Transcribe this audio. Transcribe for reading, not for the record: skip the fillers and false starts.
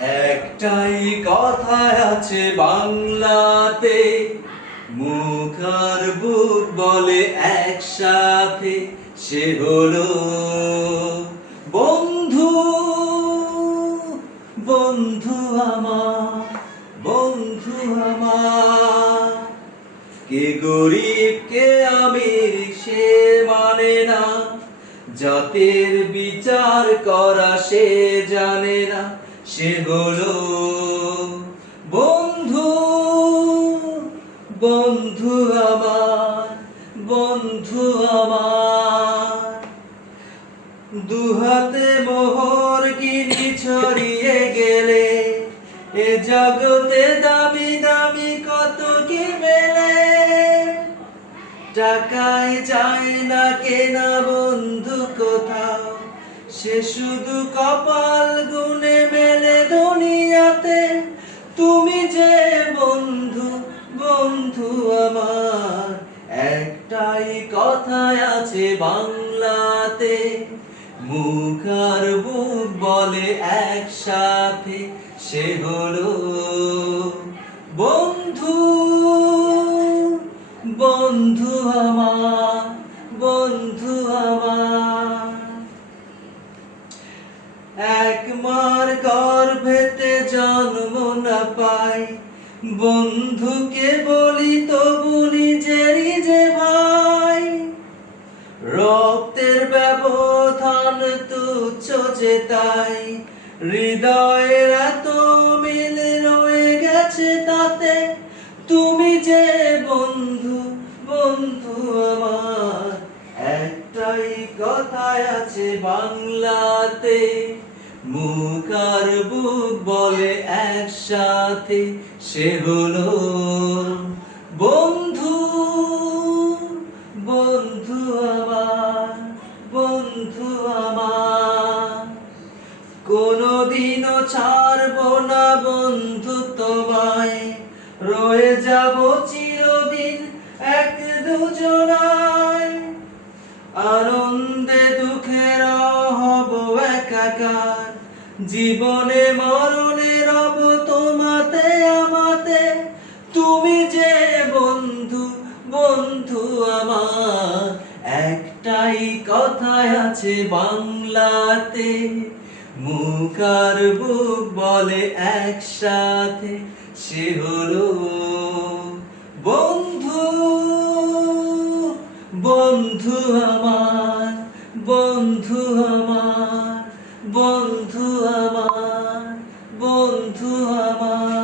একটাই কথা আছে বাংলাতে, মুখ আর বুক বলে একসাথে, সে হলো বন্ধু। বন্ধু আমার, বন্ধু আমার। কে গরিব কে আমির সে মানে না, জাতের বিচার করা সে জানে না, সে হলো বন্ধু। বন্ধু আমার, বন্ধু আমার। দুহাতে মোহর গিনি ছড়িয়ে গেলে এ জগতে দামি দামি কত কি মেলে। টাকায় যায় না কেনা বন্ধু কোথাও, সে শুধু কপাল গুনে মেলে দুনিয়াতে। তুমি যে বন্ধু, বন্ধু আমার। একটাই কথায় আছে বাংলাতে, মুখ আর বুক বলে একসাথে, সে হলো বন্ধু। বন্ধু আমার, বন্ধু আমার। এক মার গর্ভেতে জন্ম না পাই, বন্ধুকে বলি তবু নিজেরই যে ভাই। রক্তের ব্যবধান তুচ্ছ যে তাই, হৃদয়ের এত মিল রয়ে গেছে তাতে। তুমি যে বন্ধু, বন্ধু আমার। একটাই কথায় আছে বাংলাতে, মুখ আর বুক বলে একসাথে, সে হলো বন্ধু। বন্ধু আমার, বন্ধু আমার। কোনদিনও ছাড়বো না বন্ধু তোমায়, রয়ে যাব চিরদিন এক দুজনায়। আনন্দে দুঃখে হব একাকার, জীবনে মরণে রব তোমাতে আমাতে। তুমি যে বন্ধু, বন্ধু আমার। একটাই কথায় আছে বাংলাতে, মুখ আর বুক বলে একসাথে, সে হলো বন্ধু। বন্ধু আমার, বন্ধু আমার, বন্ধু আমার, বন্ধু আমার।